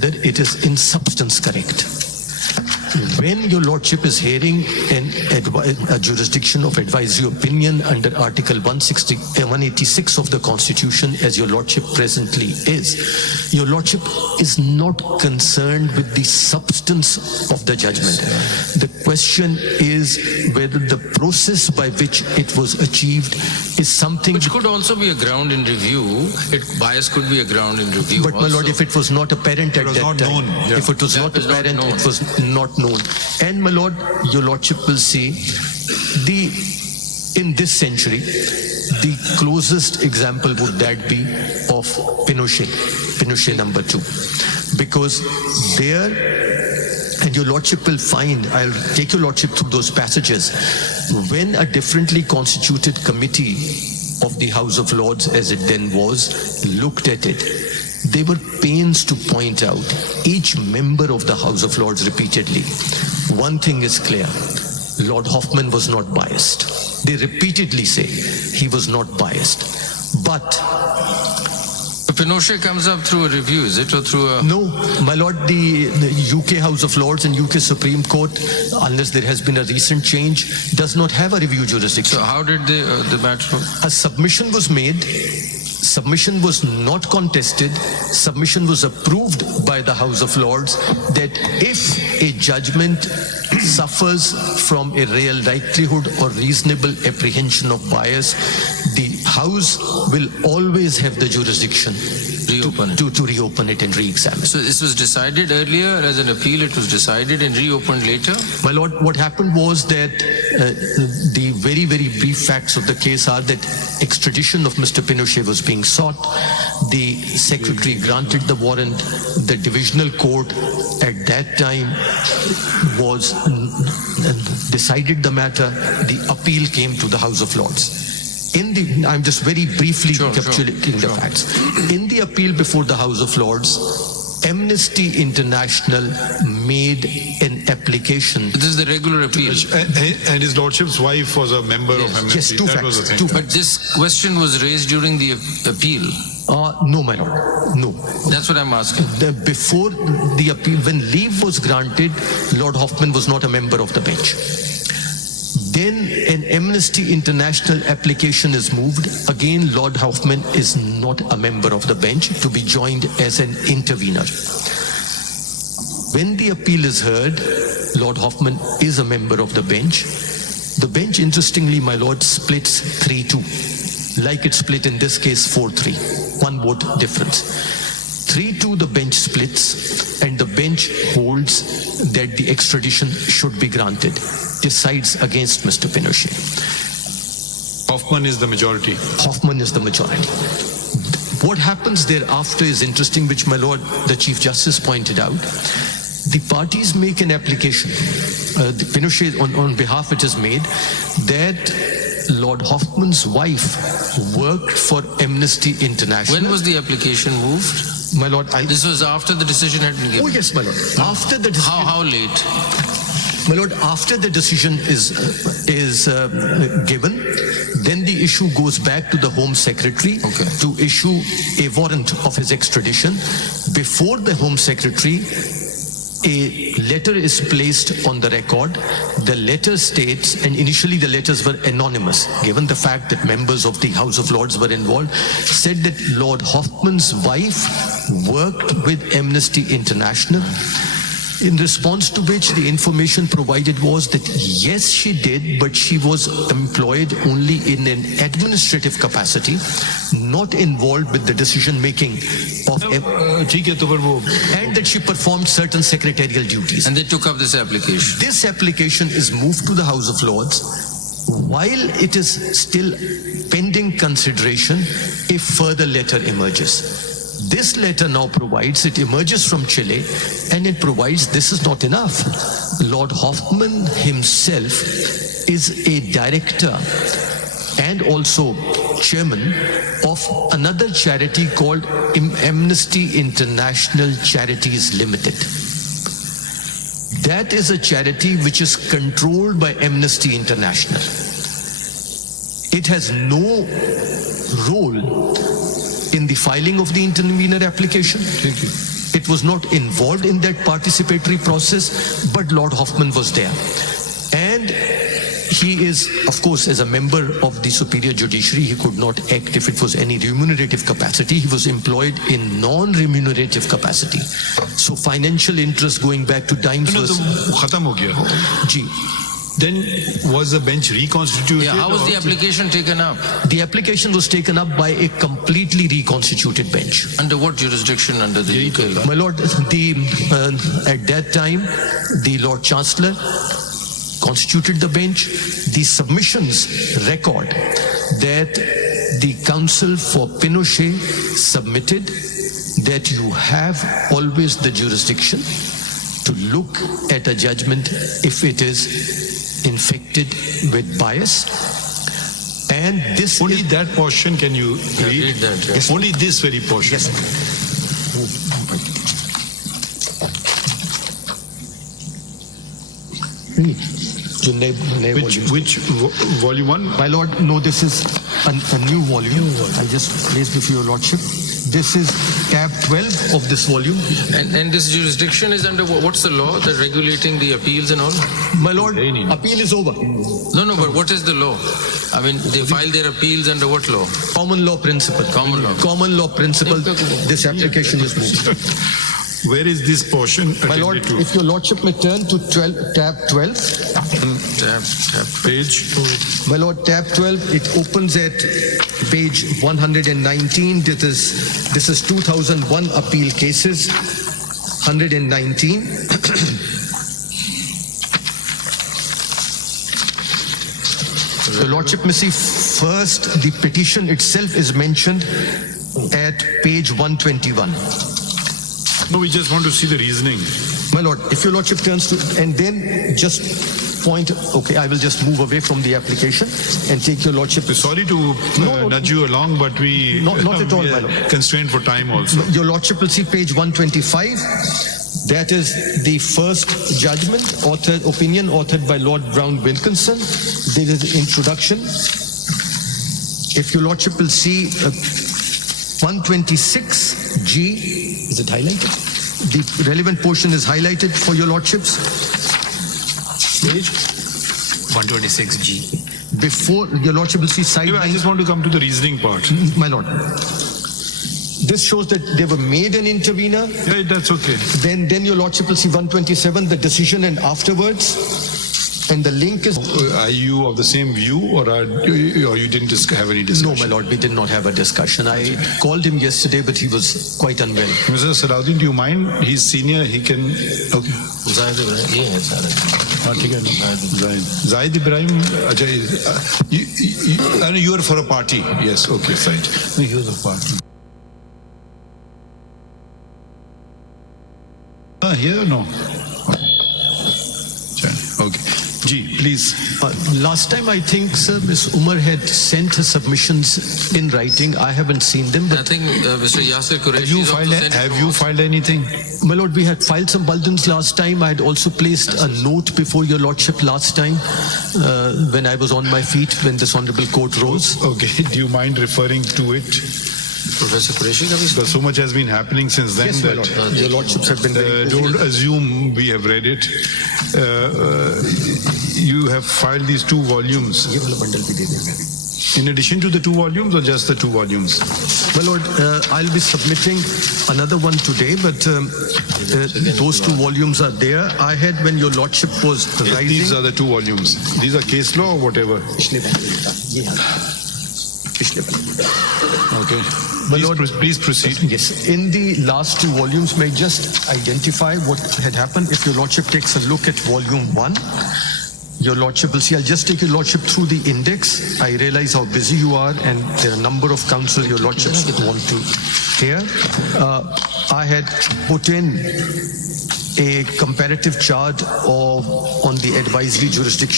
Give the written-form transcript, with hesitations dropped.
whether it is in substance correct. When your Lordship is hearing a jurisdiction of advisory opinion under Article 186 of the Constitution, as your Lordship presently is, your Lordship is not concerned with the substance of the judgment. The question is whether the process by which it was achieved is something which could also be a ground in review. Bias could be a ground in review. But my Lord, if it was not apparent at that time, if it was not apparent, it was not known. And my Lord, your Lordship will see in this century, the closest example would that be of Pinochet number 2. Because there, and your Lordship will find, I'll take your Lordship through those passages, when a differently constituted committee of the House of Lords, as it then was, looked at it, they were pains to point out, each member of the House of Lords repeatedly, one thing is clear, Lord Hoffman was not biased. They repeatedly say he was not biased. But Pinochet comes up through a review, is it, or through a... No, my Lord, the UK House of Lords and UK Supreme Court, unless there has been a recent change, does not have a review jurisdiction. So how did the matter... A submission was made, submission was not contested, submission was approved by the House of Lords that if a judgment suffers from a real likelihood or reasonable apprehension of bias, the House will always have the jurisdiction to reopen it and re-examine. So this was decided earlier as an appeal, it was decided and reopened later? My Lord, what happened was that the very, very brief facts of the case are that extradition of Mr. Pinochet was being sought. The Secretary granted the warrant. The Divisional Court at that time was decided the matter. The appeal came to the House of Lords. I'm just very briefly recapitulating the facts. In the appeal before the House of Lords, Amnesty International made an application. This is the regular appeal. And his Lordship's wife was a member of Amnesty. Yes, two facts. But this question was raised during the appeal. No, my Lord, no. That's what I'm asking. Before the appeal, when leave was granted, Lord Hoffman was not a member of the bench. Then an Amnesty International application is moved. Again, Lord Hoffman is not a member of the bench to be joined as an intervener. When the appeal is heard, Lord Hoffman is a member of the bench. The bench, interestingly, my Lord, splits 3-2. Like it split in this case 4-3. One vote difference. 3-2 the bench splits and the bench holds that the extradition should be granted. Decides against Mr. Pinochet. Hoffman is the majority. Hoffman is the majority. What happens thereafter is interesting, which my Lord, the Chief Justice pointed out. The parties make an application. The Pinochet, on behalf it is made, that Lord Hoffman's wife worked for Amnesty International. When was the application moved? My Lord, this was after the decision had been given. Oh yes, my Lord. After the decision. How late? My Lord, after the decision is given, then the issue goes back to the Home Secretary to issue a warrant of his extradition. Before the Home Secretary, a letter is placed on the record. The letter states, and initially the letters were anonymous, given the fact that members of the House of Lords were involved, said that Lord Hoffman's wife worked with Amnesty International. In response to which the information provided was that yes, she did, but she was employed only in an administrative capacity, not involved with the decision making of and that she performed certain secretarial duties. And they took up this application. This application is moved to the House of Lords. While it is still pending consideration, a further letter emerges. This letter now provides, it emerges from Chile, and it provides this is not enough. Lord Hoffman himself is a director and also chairman of another charity called Amnesty International Charities Limited. That is a charity which is controlled by Amnesty International. It has no role in the filing of the intervener application. It was not involved in that participatory process, but Lord Hoffman was there. And he is, of course, as a member of the superior judiciary, he could not act if it was any remunerative capacity. He was employed in non-remunerative capacity. So financial interest going back to times No, was... khatam ho gaya. Ji. Then was the bench reconstituted? Yeah, how was the application taken up? The application was taken up by a completely reconstituted bench. Under what jurisdiction under the UK law? My Lord, at that time, the Lord Chancellor constituted the bench. The submissions record that the counsel for Pinochet submitted that you have always the jurisdiction to look at a judgment if it is infected with bias. And this Only is... that portion can you read? read that, yeah. Yes. Only this very portion. Yes. Which volume one? My Lord, no, this is a new volume. I just placed before your Lordship. This is tab 12 of this volume. And this jurisdiction is under what's the law that regulating the appeals and all? My Lord, appeal is over. No, but what is the law? I mean, they file their appeals under what law? Common law principle. Common law. Common law principle. This application is moved. Where is this portion My Lord, attended to? if your Lordship may turn to tab 12. Tab. Page? My Lord, tab 12, it opens at page 119. This is 2001 appeal cases, 119. Your Lordship may see first the petition itself is mentioned at page 121. No, we just want to see the reasoning. My Lord, if your Lordship turns to, and then just point, okay, I will just move away from the application and take your Lordship. Sorry to nudge you along, but we Not at all, we my are Lord. constrained for time also. Your Lordship will see page 125. That is the first judgment, opinion authored by Lord Brown Wilkinson. There is introduction. If your Lordship will see 126G, is it highlighted? The relevant portion is highlighted for your Lordships. Page 126G. Before your Lordship will see side. Anyway, I just want to come to the reasoning part. My Lord. This shows that they were made an intervener. Yeah, that's okay. Then your Lordship will see 127, the decision and afterwards. And the link is... Are you of the same view, or you didn't have any discussion? No, my Lord, we did not have a discussion. I called him yesterday, but he was quite unwell. Mr. Salahuddin, do you mind? He's senior, he can... Okay. Zahid Ibrahim, you are for a party. Yes, okay, fine. He was a party. Here, no. Okay. Ji, please. Last time, I think, sir, Ms. Umar had sent her submissions in writing. I haven't seen them. I But think Mr. Yasir Qureshi Have you filed anything? my Lord, we had filed some bulletins last time. I had also placed a note before your Lordship last time when I was on my feet when this Honorable Court rose. Okay. Do you mind referring to it? Professor Qureshi ka bhi Because so much has been happening since then Yes, my that Lord. Your Lordships have been very busy. don't assume we have read it. You have filed these 2 volumes. In addition to the 2 volumes, or just the 2 volumes? My Lord, I'll be submitting another one today, but those 2 volumes are there. I had, when your Lordship was Yes, rising... these are the 2 volumes. These are case law or whatever. Okay. Please proceed. Yes. In the last 2 volumes, may I just identify what had happened? If your Lordship takes a look at volume 1, your Lordship will see. I'll just take your Lordship through the index. I realize how busy you are, and there are a number of counsel your Lordships want to hear. I had put in a comparative chart on the advisory jurisdiction